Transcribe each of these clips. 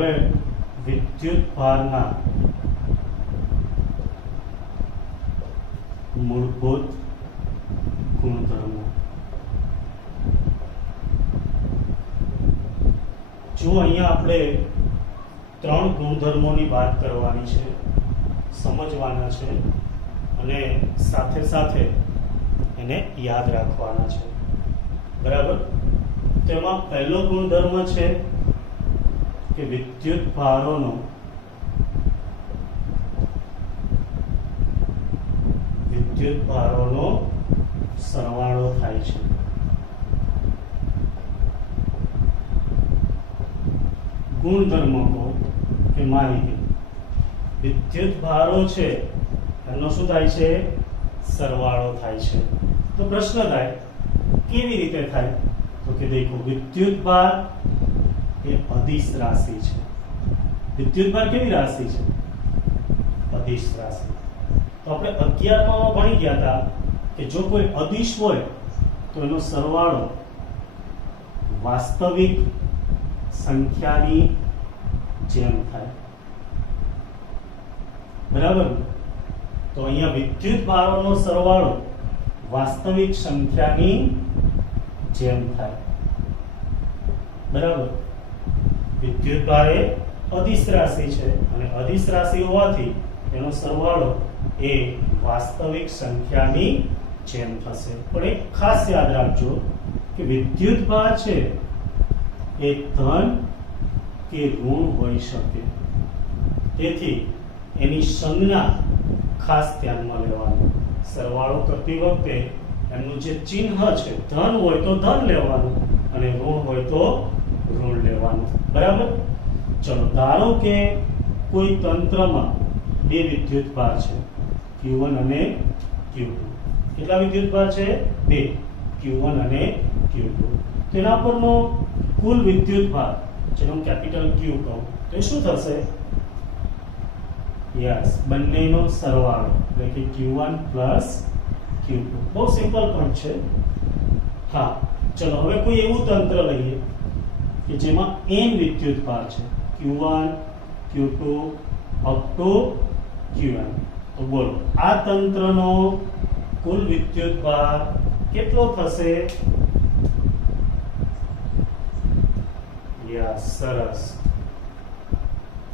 હવે વિદ્યુત ભારના મૂળભૂત ગુણધર્મો. જો અહીંયા આપણે 3 ગુણધર્મોની વાત કરવાની છે, સમજવાના છે અને સાથે સાથે એને યાદ રાખવાના છે. બરાબર. તેમાં પહેલો ગુણધર્મ છે કે વિદ્યુત ભારોનો સરવાળો થાય છે. ગુણધર્મ કહો કે માહિતી. વિદ્યુત ભારો છે એનો શું થાય છે? સરવાળો થાય છે. તો પ્રશ્ન થાય કેવી રીતે થાય? તો કે દેખો, વિદ્યુત ભાર એ અદિશ રાશિ છે. વિદ્યુત ભાર કેવી રાશિ છે? અદિશ રાશિ. તો આપણે 11માં ભણી ગયા હતા કે જો કોઈ અદિશ હોય તો એનો સરવાળો વાસ્તવિક સંખ્યાની જેમ થાય. બરાબર. તો અહીંયા વિદ્યુત ભારોનો સરવાળો વાસ્તવિક સંખ્યાની જેમ થાય. બરાબર. વિદ્યુત ભાર એ અદિશ રાશિ છે અને અદિશ રાશિ હોવાથી એનો સરવાળો એ વાસ્તવિક સંખ્યાની જેમ થશે. પણ એક ખાસ યાદ રાખજો કે વિદ્યુત ભાર છે એ ધન કે ઋણ હોઈ શકે. તેથી એની સંજ્ઞા ખાસ ધ્યાનમાં લેવાનું. સરવાળો કરતી વખતે એમનું જે ચિહ્ન છે, ધન હોય તો ધન લેવાનું અને ઋણ હોય તો ઋણ લેવાનું. બરાબર. ચલો, ધારો કે કોઈ તંત્રમાં 2 વિદ્યુત ભાર છે, Q1 અને Q2. કેટલા વિદ્યુત ભાર છે? 2, Q1 અને Q2. તેના પરનો કુલ વિદ્યુત ભાર, જેનો કેપિટલ Q કહું, તો શું થશે? યસ, બંનેનો સરવાળો એટલે કે Q1 પ્લસ Q2. બહુ સિમ્પલ પણ છે. હા, ચલો હવે કોઈ એવું તંત્ર લઈએ કે જેમાં n વિદ્યુત ભાર છે, Q1 Q2 up to Qn. તો બોલો, આ તંત્રનો કુલ વિદ્યુત ભાર કેટલો થશે? યસ, સરસ.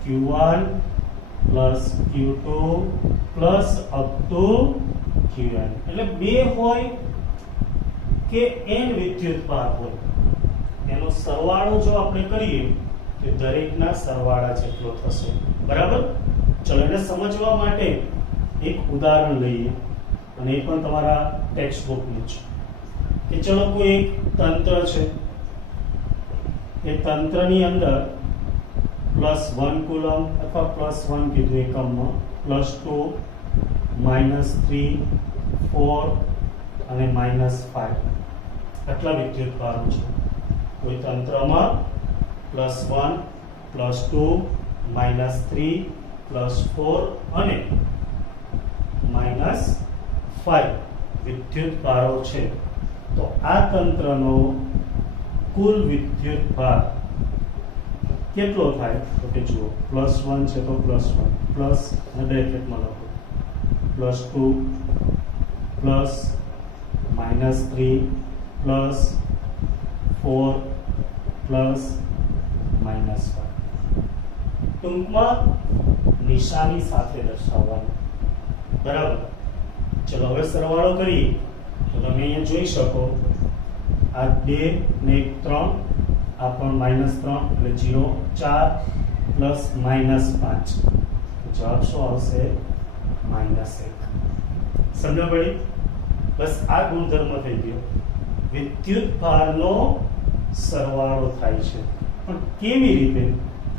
Q1 plus Q2 plus up to Qn. એટલે 2 હોય કે n વિદ્યુત ભાર હોય, એનો સરવાળો જો આપણે કરીએ તો દરેકના સરવાળા જેટલો થશે. બરાબર. ચલો, એને સમજવા માટે એક ઉદાહરણ લઈએ અને એ પણ તમારા ટેક્સ્ટ બુકનું છે. કે ચલો કોઈ એક તંત્ર છે, એ તંત્રની અંદર +1 કુલમ અથવા +1 કીધું એકમમાં, +2 -3 4 અને -5 આટલા વિદ્યુત ભારો છે. કોઈ તંત્રમાં +1 +2 -3 +4 અને -5 વિદ્યુત ભારો છે. તો આ તંત્રનો કુલ વિદ્યુત ભાર કેટલો થાય? તો કે જુઓ, +1 છે તો +1 પ્લસ અને બ્રેકેટમાં લખો, +2 પ્લસ -3 પ્લસ 4 પ્લસ -5. ટૂંકમાં નિશાની સાથે દર્શાવવાનું. બરાબર. ચલો, હવે સરવાળો કરીએ તો તમે અહીંયા જોઈ શકો, આ 2 ને 3, આ પણ -3 એટલે 0, 4 પ્લસ -5. જવાબ શું આવશે? -1. સમજો ભાઈ? બસ આ ગુણધર્મ થઈ ગયો. વિદ્યુત ભારનો સરવાળો થાય છે. પણ કેવી રીતે?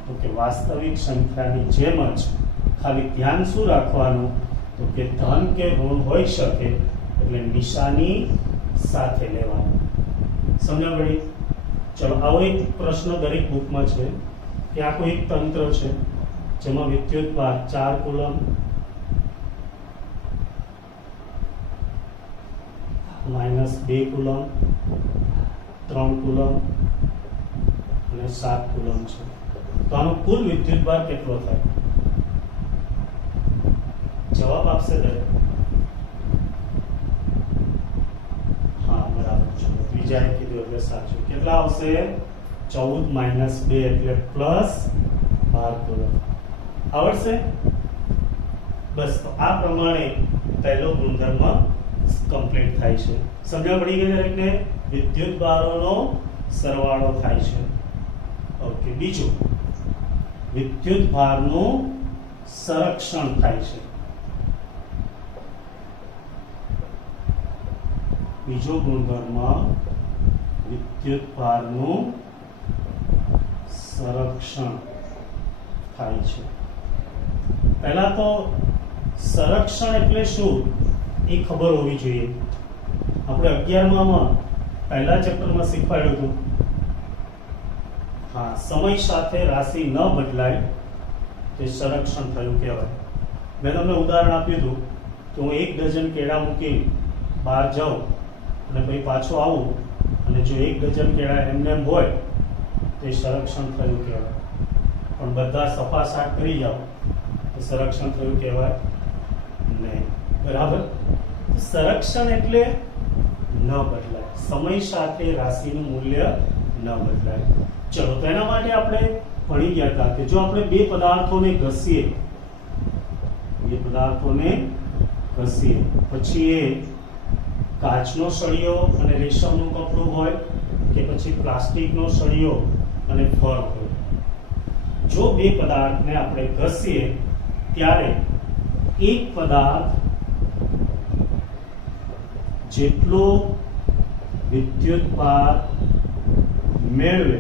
તો કે વાસ્તવિક સંખ્યાની જેમ જ. ખાલી ધ્યાન શું રાખવાનું? તો કે ધન કે ઋણ હોઈ શકે, એટલે નિશાની સાથે લેવાનું. સમજ્યા ભાઈ? ચલો, આવો એક પ્રશ્ન દરેક બુકમાં છે કે આ કોઈ એક તંત્ર છે જેમાં વિદ્યુત ભાર 4 કુલમ -2 કુલમ 3 કુલમ અને 7 કુલમ છે. તો આનો કુલ વિદ્યુતભાર કેટલો થાય? જવાબ આપશે દરેક. હા બરાબર છે, બીજાએ કીધું એટલે સાચું. કેટલા આવશે? 14 - 2 એટલે પ્લસ 12 કુલમ. આવડશે? બસ તો આ પ્રમાણે પહેલો ગુણધર્મ કમ્પ્લીટ થાય છે. સમજણ પડી ગઈ દરેકને? વિદ્યુતભારોનો સરવાળો થાય છે. ઓકે, બીજું વિદ્યુતભારનું સંરક્ષણ થાય છે. બીજો ગુણધર્મ વિદ્યુતભારનું સંરક્ષણ થાય છે. પહેલા તો સંરક્ષણ એટલે શું એ ખબર હોવી જોઈએ. આપણે 11માં પહેલા ચેપ્ટરમાં શીખવાડ્યું હતું. હા, સમય સાથે રાશિ ન બદલાય તે સંરક્ષણ થયું કહેવાય. મેં તમને ઉદાહરણ આપ્યું હતું કે હું 1 ડઝન કેળા મૂકી બહાર જાઉં અને પછી પાછો આવું અને જો 1 ડઝન કેળા એમને એમ હોય તે સંરક્ષણ થયું કહેવાય. પણ બધા સફા સાફ કરી જાઓ તો સંરક્ષણ થયું કહેવાય નહીં. બરાબર? સંરક્ષણ એટલે ન બદલાય, સમય સાથે રાશિનું મૂલ્ય ન બદલાય. ચલો, તો એના માટે આપણે ભણી ગયા હતા કે જો આપણે બે પદાર્થોને ઘસીએ પછી એ કાચનો સળિયો અને રેશમનું કપડું હોય કે પછી પ્લાસ્ટિકનો સળિયો અને ફર હોય, જો બે પદાર્થને આપણે ઘસીએ ત્યારે એક પદાર્થ જેટલો વિદ્યુતભાર મેળવે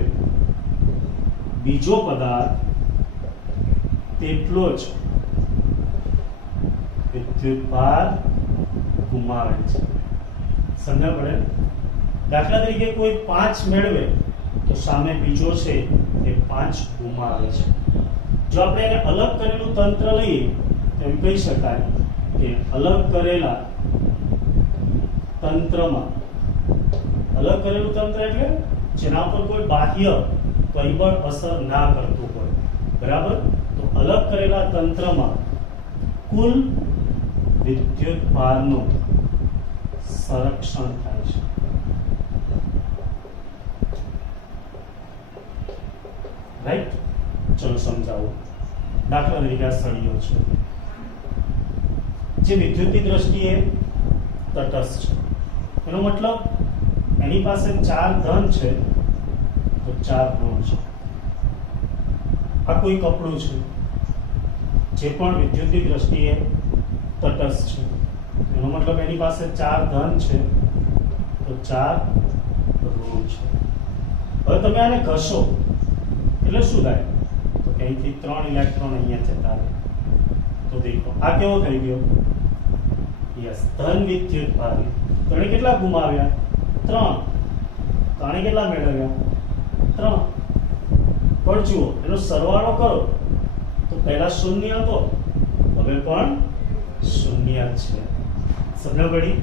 બીજો પદાર્થ તેટલો જ વિદ્યુતભાર ગુમાવે છે. સમજણ પડે? દાખલા તરીકે કોઈ 5 મેળવે તો સામે બીજો છે એ 5 ગુમાવે છે. જો આપણે એને અલગ કરેલું તંત્ર લઈએ તો એમ કહી શકાય કે અલગ કરેલા તંત્રમાં, અલગ કરેલું તંત્ર એટલે જેના પર કોઈ બાહ્ય પરિબળ અસર ના કરતું હોય. બરાબર? તો અલગ કરેલા તંત્રમાં કુલ વિદ્યુતભારનું સંરક્ષણ થાય છે. રાઈટ? ચલો સમજાવું. દાખલા તરીકે આ સળિયો છે જે વિદ્યુતની દ્રષ્ટિએ તટસ્થ છે. એનો મતલબ એની પાસે 4 ધન છે તો 4 ઋણ છે. આ કોઈ કપડું છે જે પણ વિદ્યુતની દ્રષ્ટિએ તટસ્થ છે. એનો મતલબ એની પાસે 4 ધન છે તો 4 ઋણ છે. હવે તમે આને ઘસો એટલે શું થાય? તો અહીંથી 3 ઇલેક્ટ્રોન અહીંયા જતા રહે. તો દેખો આ કેવો થઈ ગયો? યસ, ધન વિદ્યુતભાર. તો એને કેટલા ગુમાવ્યા? 3. તો આને કેટલા મેળવ્યા? 3. પણ જુઓ એનો સરવાળો કરો તો પહેલા 0 હતો, હવે પણ 0 છે. સમજ પડી?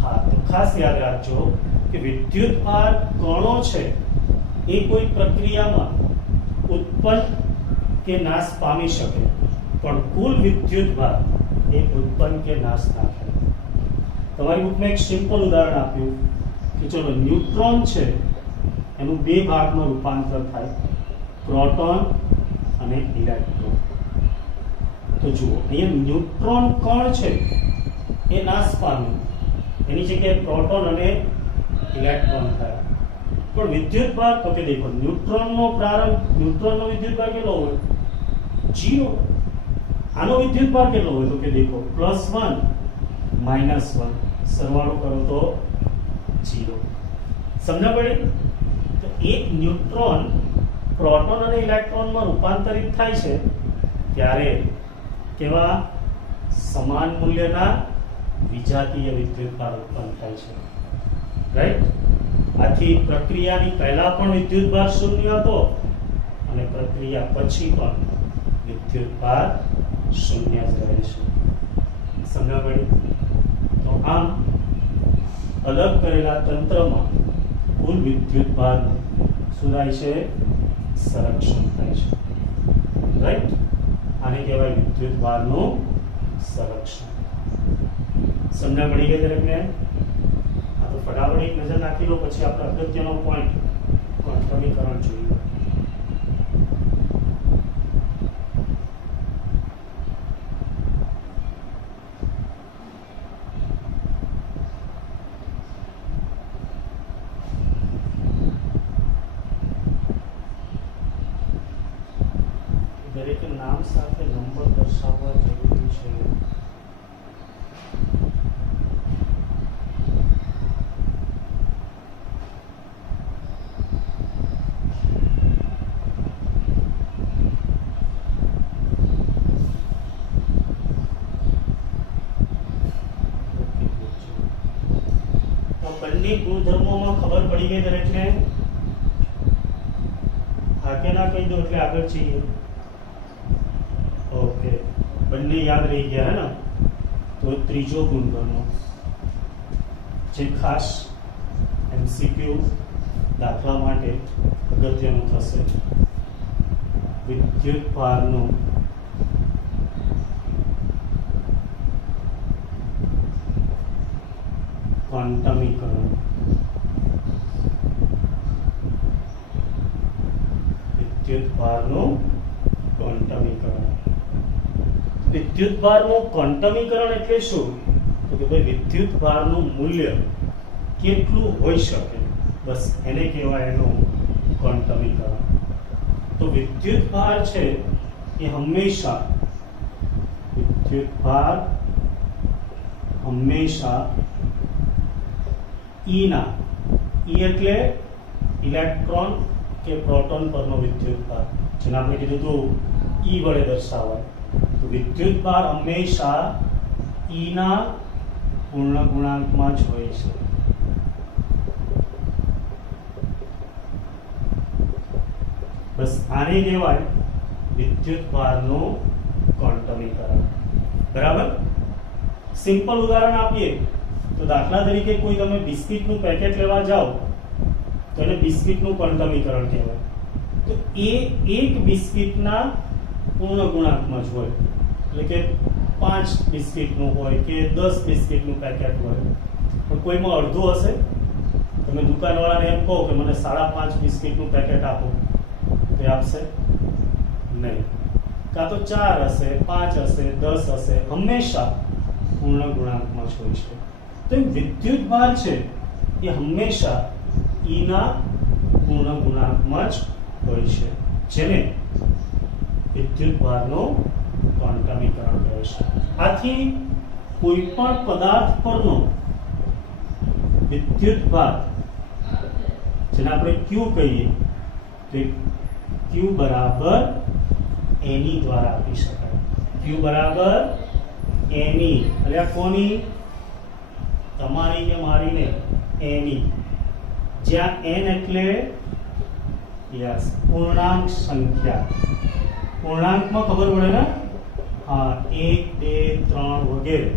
હા, તો ખાસ યાદ રાખજો કે વિદ્યુતભાર કણો છે એ કોઈ પ્રક્રિયામાં ઉત્પન્ન કે નાશ પામી શકે, પણ કુલ વિદ્યુતભાર એ ઉત્પન્ન કે નાશ ના થાય. તમારી બુકમાં એક સિમ્પલ ઉદાહરણ આપ્યું કે ચલો ન્યુટ્રોન છે એનું 2 ભાગમાં રૂપાંતર થાય, પ્રોટોન અને ઇલેક્ટ્રોન. તો જુઓ અહીંયા ન્યુટ્રોન કણ છે એ નાશ પામ્યું, એની જગ્યાએ પ્રોટોન અને ઇલેક્ટ્રોન થયા. પણ વિદ્યુતભાર તો કે દેખો ન્યુટ્રોનનો વિદ્યુતભાર કેટલો હોય? 0. આનો વિદ્યુતભાર કેટલો હોય? તો કે દેખો +1 -1 સરવાળો કરો તો 0. સમજ પડી? તો એક ન્યુટ્રોન પ્રોટોન અને ઇલેક્ટ્રોનમાં રૂપાંતરિત થાય છે ત્યારે કેવા સમાન મૂલ્યના વિજાતીય વિદ્યુતભાર ઉત્પન્ન થાય છે. રાઈટ? આથી પ્રક્રિયાની પહેલા પણ વિદ્યુતભાર 0 હતો અને પ્રક્રિયા પછી પણ વિદ્યુતભાર 0 જ રહે છે. સમજ પડી? તો આમ અલગ કરેલા તંત્રમાં કુલ વિદ્યુતભાર શું થાય છે? સંરક્ષણ થાય છે, રાઈટ? આને કહેવાય વિદ્યુત ભારનું સંરક્ષણ. સમજણ પડી ગઈ દરેકને? આ તો ફટાફટ એક નજર નાખી લો, પછી આપણે અગત્યનો પોઈન્ટ ક્વોન્ટમીકરણ જોઈએ. દરેક નામ સાથે નંબર દર્શાવવા જરૂરી છે. બંને ગુણધર્મોમાં ખબર પડી ગઈ દરેકને? હા કે ના કહી દો એટલે આગળ જઈએ. ઓકે, બંને યાદ રહી ગયા હે ને? તો ત્રીજો ગુણધર્મ જે ખાસ એમસીક્યુ દાખલા માટે અગત્યનું થશે, વિદ્યુત ભારનું ક્વોન્ટમીકરણ. વિદ્યુત ભારનું ક્વોન્ટમીકરણ. વિદ્યુત ભારનું ક્વોન્ટમીકરણ એટલે શું? તો કે ભાઈ વિદ્યુત ભારનું મૂલ્ય કેટલું હોઈ શકે, બસ એને કહેવાય એનું ક્વોન્ટમીકરણ. તો વિદ્યુત ભાર છે એ હંમેશા, વિદ્યુત ભાર હંમેશા ઈના, ઈ એટલે ઇલેક્ટ્રોન કે પ્રોટોન પરનો વિદ્યુત ભાર, જેને આપણે કીધું હતું ઈ વડે દર્શાવાય. તો વિદ્યુત ભાર હંમેશા ઈના પૂર્ણ ગુણાંકમાં જ હોય છે. બસ આને કહેવાય વિદ્યુત ભારનું ક્વોન્ટમીકરણ. બરાબર? સિમ્પલ ઉદાહરણ આપીએ તો દાખલા તરીકે કોઈ તમે બિસ્કિટનું પેકેટ લેવા જાઓ તો એને બિસ્કિટનું ક્વોન્ટમીકરણ કહેવાય. તો એ એક બિસ્કિટના પૂર્ણ ગુણાંકમાં જ હોય, એટલે કે 5 બિસ્કિટનું હોય કે 10 બિસ્કિટનું પેકેટ હોય, પણ કોઈમાં અડધું હશે. તમે દુકાનવાળાને એમ કહો કે મને 5.5 બિસ્કિટનું પેકેટ આપો, તો એ આપશે નહીં. કાં તો 4 હશે, 5 હશે, 10 હશે, હંમેશા પૂર્ણ ગુણાંકમાં જ હોય છે. તો વિદ્યુત ભાર છે એ હંમેશા ઈના પૂર્ણ ગુણાંકમાં જ હોય છે, જેને વિદ્યુત ભારનું ક્વોન્ટમીકરણ કહે છે. આથી કોઈ પણ પદાર્થ પરનો વિદ્યુત ભાર, જેને આપણે Q કહીએ, તો Q બરાબર એની દ્વારા આપી શકાય. Q બરાબર એની, એટલે આ કોની? તમારી કે મારી ને? એની. જ્યાં n એટલે યસ પૂર્ણાંક સંખ્યા. પૂર્ણાંકમાં ખબર પડે ને? હા, 1, 2, 3 વગેરે.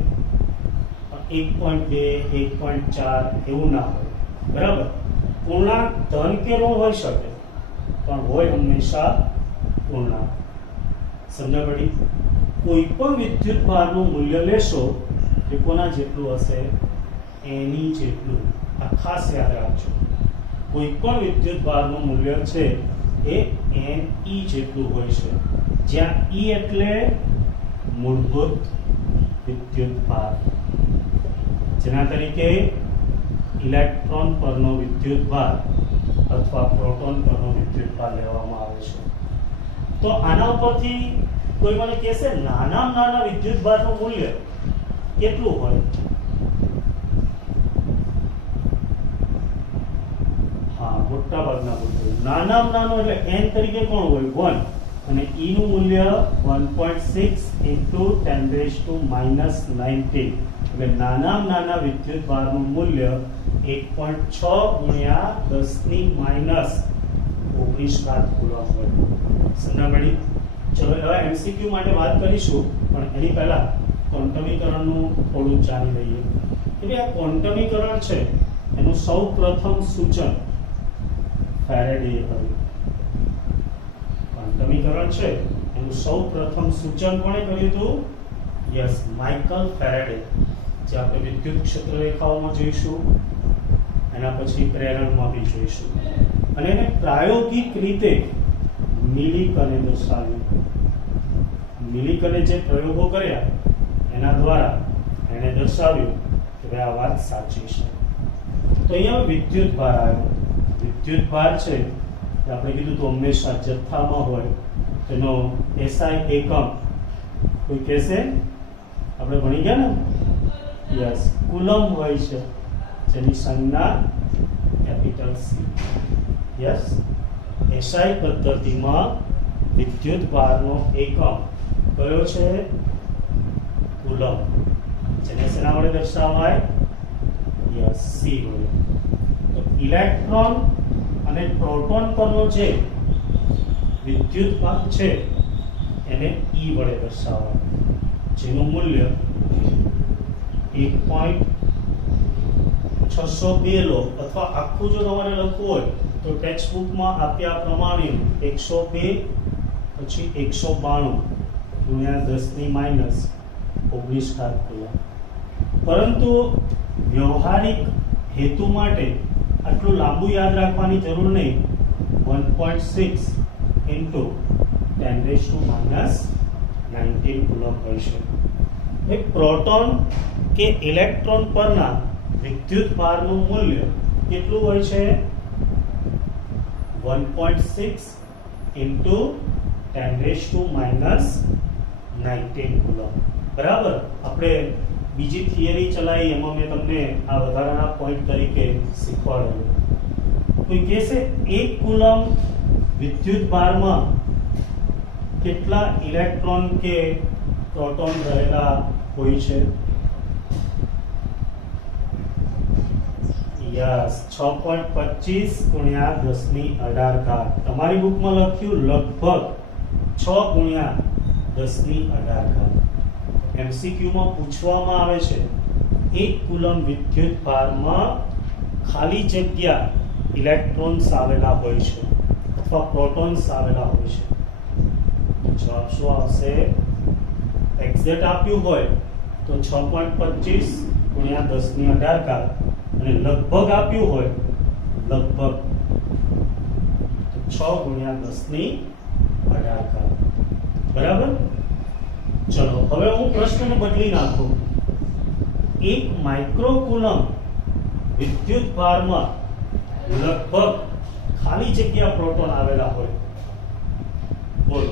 1.2, 1.4 એવું ના હોય. બરાબર? પૂર્ણાંક ધન કે ઋણ હોઈ શકે, પણ હોય હંમેશા પૂર્ણાંક. સમજ પડી? કોઈ પણ વિદ્યુત ભારનું મૂલ્ય લેશો એ કોના જેટલું હશે? એની જેટલું. આ ખાસ યાદ રાખજો. કોઈ પણ વિદ્યુત ભારનું મૂલ્ય છે એ NE જેટલું હોય છે, જ્યાં E એટલે મૂળભૂત વિદ્યુત ભાર, જેના તરીકે ઇલેક્ટ્રોન પરનો વિદ્યુત ભાર અથવા પ્રોટોન પરનો વિદ્યુત ભાર લેવામાં આવે છે. તો આના ઉપરથી કોઈ મને કહેશે નાનામાં નાના વિદ્યુત ભારનું મૂલ્ય કેટલું હોય? મોટા ભાગના મૂલ્યો નાનામાં નાનો એટલે n તરીકે કોણ હોય? 1, અને e નું મૂલ્ય 1.6 into 10⁻⁻19, એટલે નાનામાં નાના વિદ્યુત ભારનું મૂલ્ય 1.6 ગુણ્યા 10⁻⁻19 કુલમ હોય. સમજ પડી? ચલો હવે MCQ માટે વાત કરીશું, પણ એની પહેલા ક્વોન્ટમીકરણનું થોડું જાણી લઈએ. કે ભાઈ આ ક્વોન્ટમીકરણ છે એનું સૌ પ્રથમ સૂચન ફેરેડેએ કર્યું. સમીકરણ છે એનું સૌપ્રથમ સૂચન કોણે કર્યું હતું? યસ, માઇકલ ફેરાડે, જે આપણે વિદ્યુત ક્ષેત્ર રેખાઓમાં જોઈશું, એના પછી પ્રેરણમાં બી જોઈશું. અને એને પ્રાયોગિક રીતે મિલિકને દર્શાવ્યું. મિલિકને જે પ્રયોગો કર્યા એના દ્વારા એને દર્શાવ્યું કે ભાઈ આ વાત સાચી છે. તો અહીંયા વિદ્યુત ભાર આવ્યો. વિદ્યુત ભાર છે એ આપણે કીધું તો હંમેશા જથ્થામાં હોય, તેનો એસઆઈ એકમ કોઈ કહેશે, આપણે ભણી ગયા ને, યસ, કુલમ હોય છે, જેની સંજ્ઞા કેપિટલ સી. યસ, એસઆઈ પદ્ધતિમાં વિદ્યુત ભારનો એકમ કયો છે? કુલમ. જેને શેના વડે દર્શાવાય? યસ, સી વડે. તો ઇલેક્ટ્રોન અને પ્રોટોન પરનો જે વિદ્યુત ભાર છે એને ઈ વડે દર્શાવાય, જેનું મૂલ્ય 1.602 લો, અથવા આખું જો તમારે લખવું હોય તો ટેક્સ્ટ બુકમાં આપ્યા પ્રમાણે 102 પછી 192 ગુણ્યા 10⁻⁹ કુલમ. પરંતુ વ્યવહારિક હેતુ માટે આટલું લાંબુ યાદ રાખવાની જરૂર નહીં. 1.6 into 10⁻⁹ કુલમ હોય છે. એક પ્રોટોન કે ઇલેક્ટ્રોન પરના વિદ્યુત ભારનું મૂલ્ય કેટલું હોય છે? 1.6 into 10⁻⁹ કુલમ. બરાબર. આપણે બીજી થિયરી ચલાવી, એમાં મેં તમને આ વધારાના પોઈન્ટ તરીકે શીખવાડ્યું. કોઈ કહેશે 1 કુલમ વિદ્યુત ભારમાં કેટલા ઇલેક્ટ્રોન કે પ્રોટોન રહેલા હોય છે? યસ, 6.25 ગુણ્યા 10⁻18. તમારી બુકમાં લખ્યું લગભગ 6 ગુણ્યા 10⁻18. MCQ માં પૂછવામાં આવે છે 1 કુલમ વિદ્યુત ભારમાં ખાલી જગ્યા ઇલેક્ટ્રોન્સ આવેલા હોય છે અથવા પ્રોટોન્સ આવેલા હોય છે. જવાબ શું આવશે? એક્ઝેક્ટ આપ્યું હોય તો 6.25 ગુણ્યા 10⁻18, અને લગભગ આપ્યું હોય લગભગ તો 6 ગુણ્યા 10⁻18. બરાબર. ચલો હવે હું પ્રશ્નને બદલી નાખું. 1 માઇક્રોકુલમ વિદ્યુત ભારમાં લગભગ ખાલી જગ્યા પ્રોટોન આવેલા હોય. બોલો.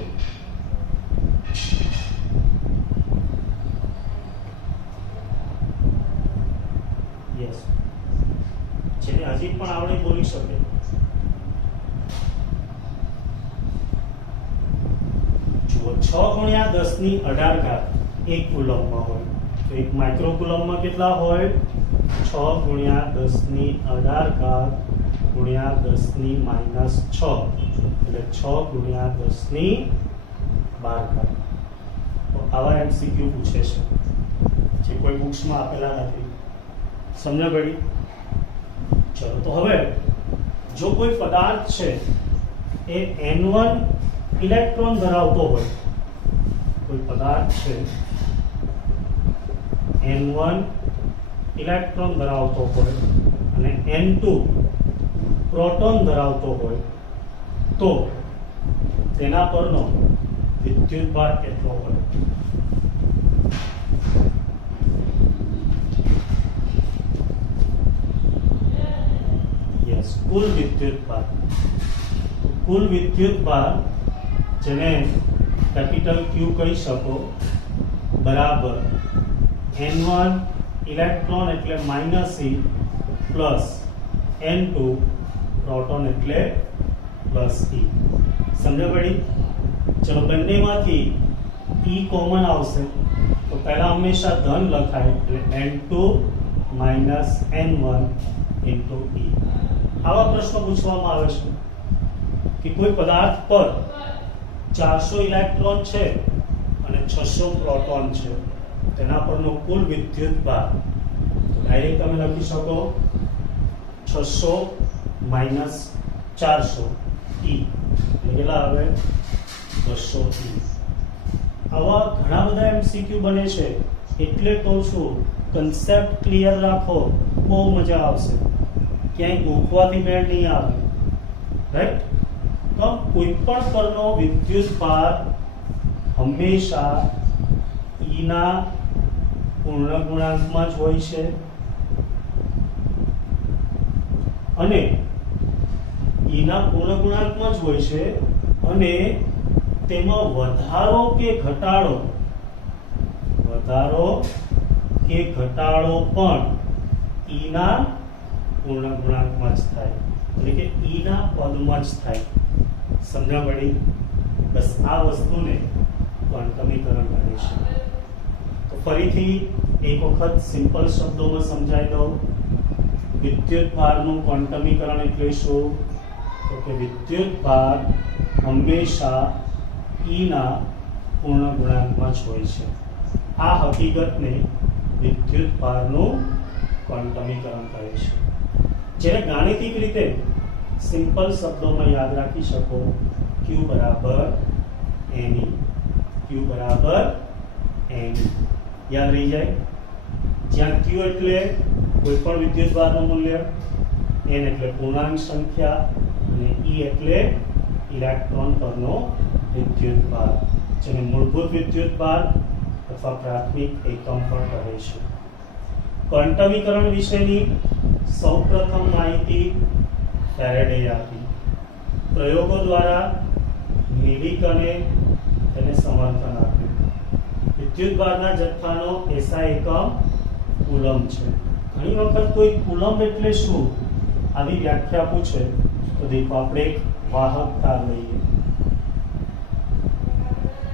યસ, જેને હજી પણ આવડે બોલી શકે. જુઓ, 6 ગુણ્યા 10⁻18 1 કુલમમાં હોય તો 1 માઇક્રોકુલમમાં કેટલા હોય? 6 ગુણ્યા 10⁻18 ગુણ્યા 10⁻⁶, એટલે 6 ગુણ્યા 10⁻12. તો આવા MCQ પૂછે છે જે કોઈ બુક્સમાં આપેલા નથી. સમજો પડી? ચલો, તો હવે જો કોઈ પદાર્થ છે એ N1 ઇલેક્ટ્રોન ધરાવતો હોય, કોઈ પદાર્થ છે N1 ઇલેક્ટ્રોન ધરાવતો હોય અને N2 પ્રોટોન ધરાવતો હોય, તો તેના પરનો વિદ્યુત ભાર કેટલો હોય? યસ, કુલ વિદ્યુત ભાર. કુલ વિદ્યુત ભાર, જેને કેપિટલ Q કહી શકો, બરાબર N1 ઇલેક્ટ્રોન એટલે -E પ્લસ N2 પ્રોટોન એટલે +E. સમજો પડી? ચલો, બંનેમાંથી E કોમન આવશે તો પહેલા હંમેશા ધન લખાય, એટલે N2 - N1 × E. આવા પ્રશ્નો પૂછવામાં આવે છે કે કોઈ પદાર્થ પર 400 ઇલેક્ટ્રોન છે અને 600 પ્રોટોન છે, તેના પરનો કુલ વિદ્યુત ભાર. તો ડાયરેક્ટ તમે લખી શકો 600 - 400 E, એટલે કેટલા આવે? 230। આવા ઘણા બધા એમસીક્યુ બને છે, એટલે કહું છું કન્સેપ્ટ ક્લિયર રાખો, બહુ મજા આવશે, ક્યાંય ગોખવાથી મેળ નહીં આવે, રાઈટ? તો કોઈ પણ પરનો વિદ્યુત ભાર હંમેશા E ના પૂર્ણ ગુણાંકમાં જ હોય છે, અને E ના પૂર્ણ ગુણાંકમાં જ હોય છે, અને તેમાં વધારો કે ઘટાડો પણ E ના પૂર્ણ ગુણાંકમાં જ થાય, એટલે કે E ના પદમાં જ થાય. સમજણ પડી? બસ આ વસ્તુને ક્વોન્ટમીકરણ કહે છે. તો ફરીથી એક વખત સિમ્પલ શબ્દોમાં સમજાવી દઉં. વિદ્યુત ભારનું ક્વોન્ટમીકરણ એટલે શું? તો કે વિદ્યુત ભાર હંમેશા E ના પૂર્ણ ગુણાંકમાં જ હોય છે. આ હકીકતને વિદ્યુત ભારનું ક્વોન્ટમીકરણ કહે છે. જેને ગાણિતિક રીતે સિમ્પલ શબ્દોમાં યાદ રાખી શકો, Q બરાબર Ne, Q બરાબર Ne યાદ રહી જાય. જ્યાં Q એટલે કોઈ પણ વિદ્યુત ભારનું મૂલ્ય, N એટલે પૂર્ણાંક સંખ્યા, અને E એટલે ઇલેક્ટ્રોન પરનો વિદ્યુત ભાર, જેને મૂળભૂત વિદ્યુત ભાર અથવા પ્રાથમિક એકમ પણ કહે છે. ક્વોન્ટમીકરણ વિશેની સૌપ્રથમ માહિતી ફેરેડેએ આપી. પ્રયોગો દ્વારા નિરીકને તેને સમર્થન આપ્યું. વિદ્યુત ભારના જથ્થાનો SI એકમ કુલમ છે. ઘણી વખત કોઈ કુલમ એટલે શું આવી વ્યાખ્યા પૂછે તો દેખો આપણે એક વાહક તાર લઈએ.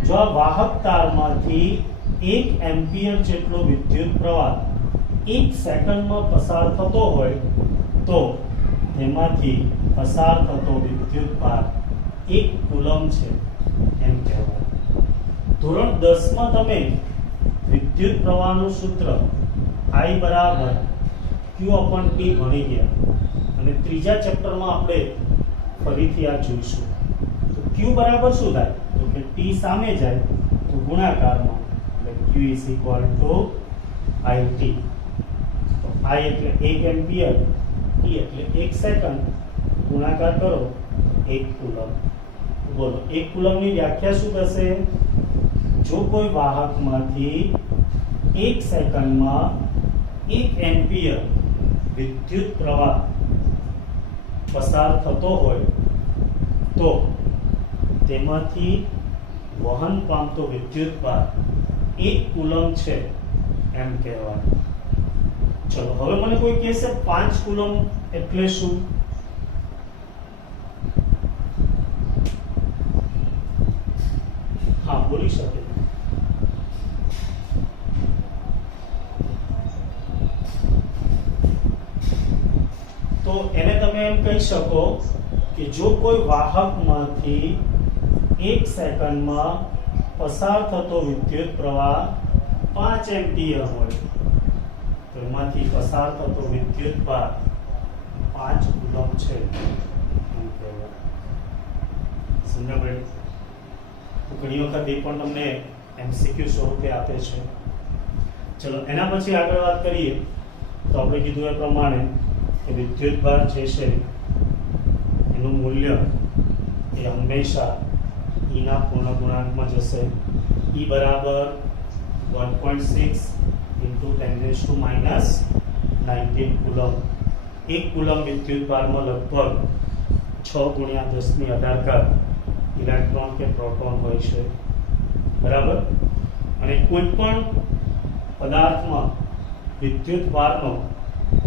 જો આ વાહક તારમાંથી 1 એમ્પિયર જેટલો વિદ્યુત પ્રવાહ 1 સેકન્ડમાં પસાર થતો હોય તો તેમાંથી પસાર થતો વિદ્યુત ભાર 1 કુલમ છે એમ કહેવાય. ધોરણ 10 માં તમે વિદ્યુત પ્રવાહનું સૂત્ર I બરાબર Q/T ભણી ગયા, અને ત્રીજા ચેપ્ટરમાં આપણે ફરીથી આ જોઈશું. તો Q બરાબર શું થાય? તો કે T સામે જાય તો ગુણાકારમાં, એટલે Q = IT. તો I એટલે 1 એમ્પિયર, T એટલે 1 સેકન્ડ, ગુણાકાર કરો 1 કુલમ. બોલો 1 કુલમની વ્યાખ્યા શું થશે? જો કોઈ વાહકમાંથી 1 સેકન્ડમાં 1 એમ્પિયર વિદ્યુત પ્રવાહ પસાર થતો હોય તો તેમાંથી વહન પામતો વિદ્યુત ભાર 1 કુલમ છે એમ કહેવાય. ચલો હવે મને કોઈ કહેશે 5 કુલમ એટલે શું? હા, બોલી શકે. તો એને તમે એમ કહી શકો કે જો કોઈ વાહકમાંથી 1 સેકન્ડમાં પસાર થતો વિદ્યુત પ્રવાહ 5 એમ્પિયર હોય તો એમાંથી પસાર થતો વિદ્યુત ભાર 5 કુલમ છે એમ કહેવાય. સમજ્યા ભાઈ? તો ઘણી વખત એ પણ તમને એમસીક્યુ સ્વરૂપે આપે છે. ચલો એના પછી આગળ વાત કરીએ તો આપણે કીધું એ પ્રમાણે કે વિદ્યુત ભાર જે છે એનું મૂલ્ય એ હંમેશા E ના પૂર્ણ ગુણાંકમાં જશે. E બરાબર 1.6 into 10⁻⁻19 કુલમ. 1 કુલમ વિદ્યુત ભારમાં લગભગ 6 × 10⁻18 ઇલેક્ટ્રોન કે પ્રોટોન હોય છે, બરાબર? અને કોઈ પણ પદાર્થમાં વિદ્યુત ભારનો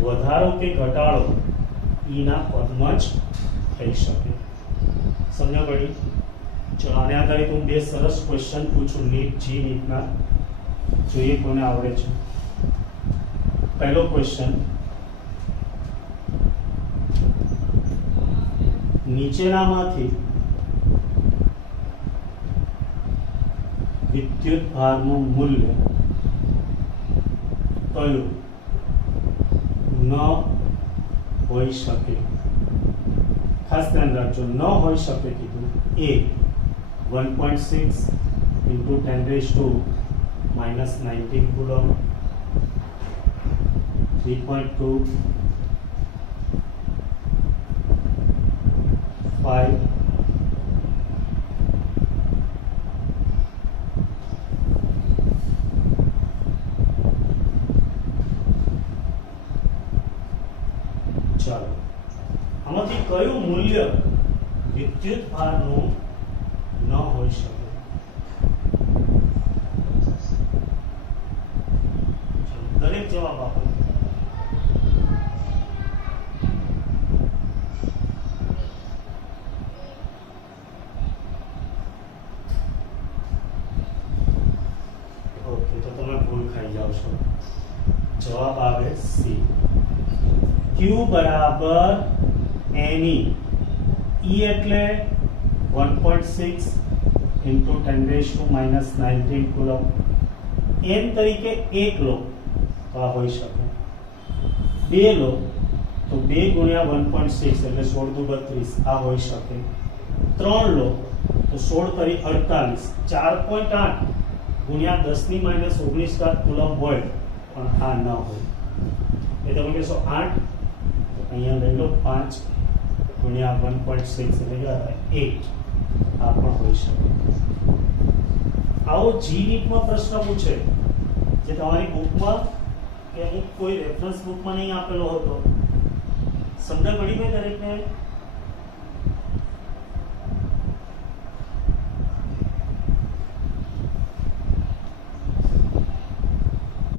વધારો કે ઘટાડો E ના પદમાં જ થઈ શકે. સમજણ પડી? ચલો આને આધારિત હું 2 સરસ ક્વેશ્ચન પૂછું નીટના, જોઈએ કોને આવડે છે. પહેલો ક્વેશ્ચન, નીચેનામાંથી વિદ્યુત ભારનું મૂલ્ય કયું ન હોઈ શકે? ખાસ ધ્યાન રાખજો, ન હોઈ શકે કીધું. A 1.6 into 10 raised to minus 19 coulomb, 3.2, 5, 4. આમાંથી કયું મૂલ્ય વિદ્યુત ભારનું ન હોઈ શકે? દરેક જવાબ આપો. ઓકે, તો તમે ભૂલ ખાઈ જાવ છો. જવાબ આવે સી. Q બરાબર Ne. E એટલે 1.6 into 10 raised to minus 19 coulomb. n તરીકે 1 લો તો આ હોઈ શકે. 2 લો તો 2 ગુણ્યા 1.6 એટલે 16 દુ 32 આ હોઈ શકે. 3 લો તો 16 તરી 48. 4.8 ગુણ્યા 10 ની માઈનસ 19 ઘાત કુલમ હોય પણ આ ન હોય. એ તમે કહેશો 8, અહીંયા લઈ લો 5 ગુણ્યા 1.6 એટલે 8 આ પણ હોઈ શકે. આવો જી નીટમાં પ્રશ્ન પૂછે જે તમારી બુકમાં કે અમુક કોઈ રેફરન્સ બુકમાં નહીં આપેલો હતો. સમજ પડી ગઈ દરેકને?